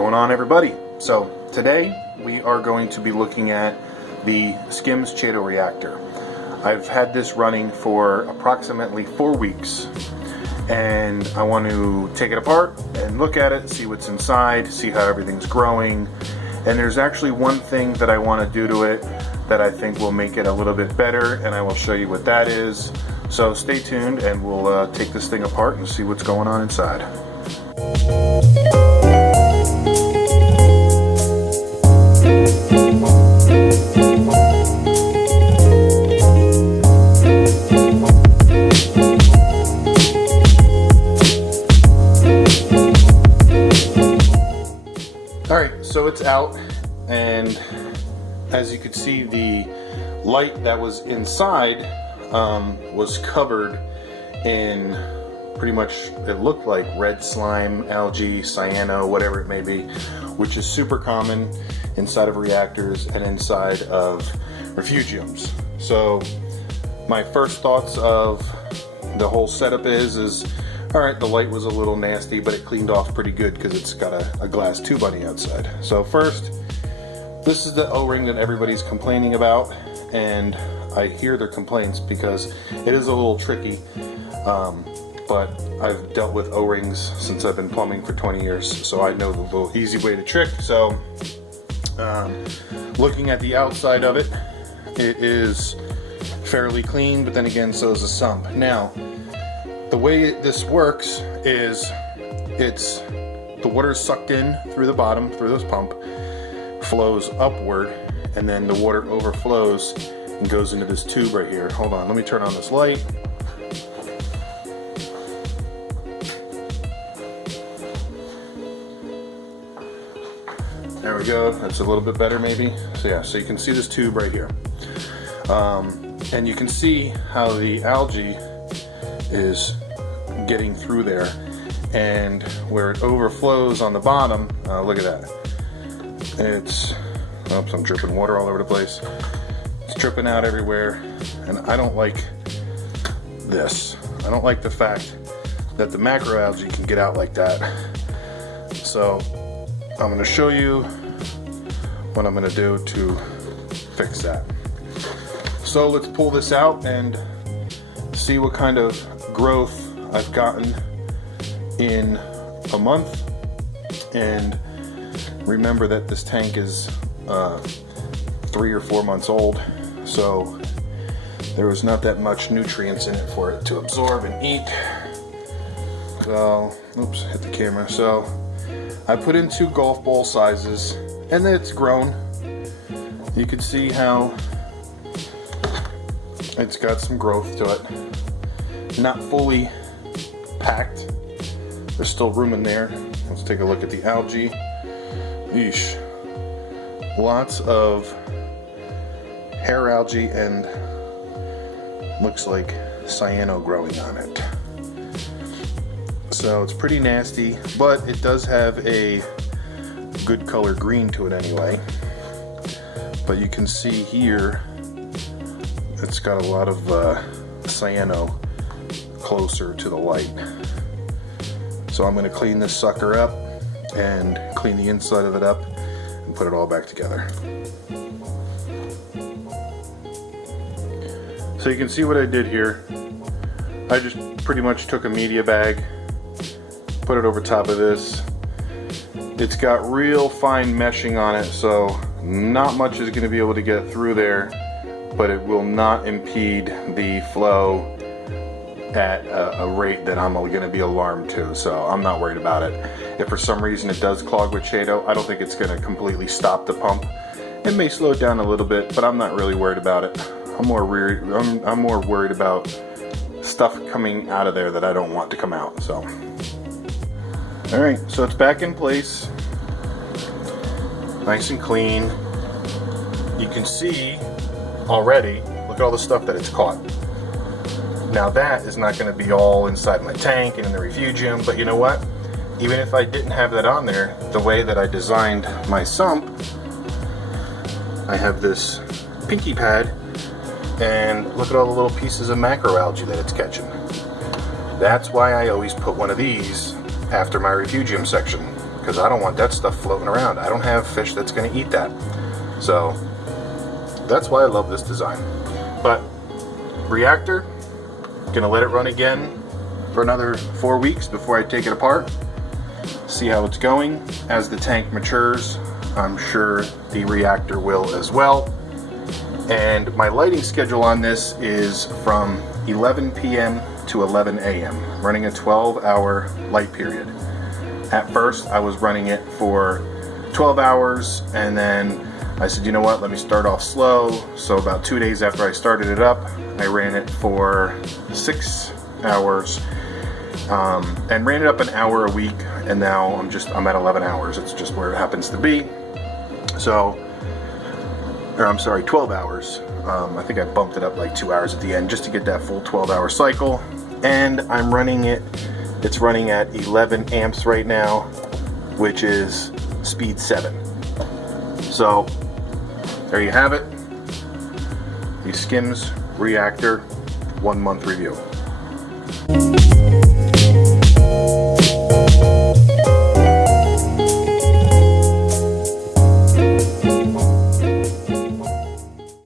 going on, everybody? So today we are going to be looking at the Skimz Chaeto Reactor. I've had this running for approximately 4 weeks and I want to take it apart and look at it, see what's inside, see how everything's growing. And there's actually one thing that I want to do to it that I think will make it a little bit better, and I will show you what that is. So stay tuned and we'll take this thing apart and see what's going on inside. Alright, so it's out, and as you could see, the light that was inside was covered in pretty much, it looked like red slime, algae, cyano, whatever it may be, which is super common inside of reactors and inside of refugiums. So my first thoughts of the whole setup is alright, the light was a little nasty, but it cleaned off pretty good because it's got a glass tube on the outside. So first, this is the O-ring that everybody's complaining about, and I hear their complaints because it is a little tricky, but I've dealt with O-rings since I've been plumbing for 20 years, so I know the little easy way to trick. So looking at the outside of it, it is fairly clean, but then again, so is the sump. Now, the way this works is the water is sucked in through the bottom, through this pump, flows upward, and then the water overflows and goes into this tube right here. Hold on, let me turn on this light. There we go, that's a little bit better maybe. So yeah, so you can see this tube right here. And you can see how the algae is getting through there, and where it overflows on the bottom, look at that. It's, oops, I'm dripping water all over the place. It's dripping out everywhere, and I don't like this. I don't like the fact that the macroalgae can get out like that. So I'm going to show you what I'm going to do to fix that. So let's pull this out and see what kind of growth I've gotten in a month. And remember that this tank is 3 or 4 months old, so there was not that much nutrients in it for it to absorb and eat. So, oops, hit the camera. So I put in 2 golf ball sizes, and it's grown. You can see how it's got some growth to it. Not fully packed. There's still room in there. Let's take a look at the algae. Yeesh. Lots of hair algae and looks like cyano growing on it. So it's pretty nasty, but it does have a good color green to it anyway. But you can see here it's got a lot of cyano closer to the light. So I'm going to clean this sucker up and clean the inside of it up and put it all back together. So you can see what I did here. I just pretty much took a media bag, put it over top of this. It's got real fine meshing on it, so not much is going to be able to get through there, but it will not impede the flow at a rate that I'm going to be alarmed to, so I'm not worried about it. If for some reason it does clog with Chaeto, I don't think it's going to completely stop the pump. It may slow it down a little bit, but I'm not really worried about it. I'm more worried about stuff coming out of there that I don't want to come out. So, all right, so it's back in place, nice and clean. You can see already, look at all the stuff that it's caught. Now that is not going to be all inside my tank and in the refugium, but you know what? Even if I didn't have that on there, the way that I designed my sump, I have this pinky pad, and look at all the little pieces of macroalgae that it's catching. That's why I always put one of these after my refugium section. because I don't want that stuff floating around. I don't have fish that's going to eat that. So that's why I love this design. But reactor, gonna let it run again for another 4 weeks before I take it apart, see how it's going. As the tank matures, I'm sure the reactor will as well. And my lighting schedule on this is from 11 p.m. to 11 a.m., running a 12-hour light period. At first, I was running it for 12 hours, and then I said, you know what, let me start off slow. So about 2 days after I started it up, I ran it for 6 hours, and ran it up an hour a week, and now I'm at 11 hours. It's just where it happens to be. So, or I'm sorry, 12 hours. I think I bumped it up like 2 hours at the end just to get that full 12-hour cycle. And I'm running it, it's running at 11 amps right now, which is speed 7. So there you have it, the Skimz Reactor 1 month review.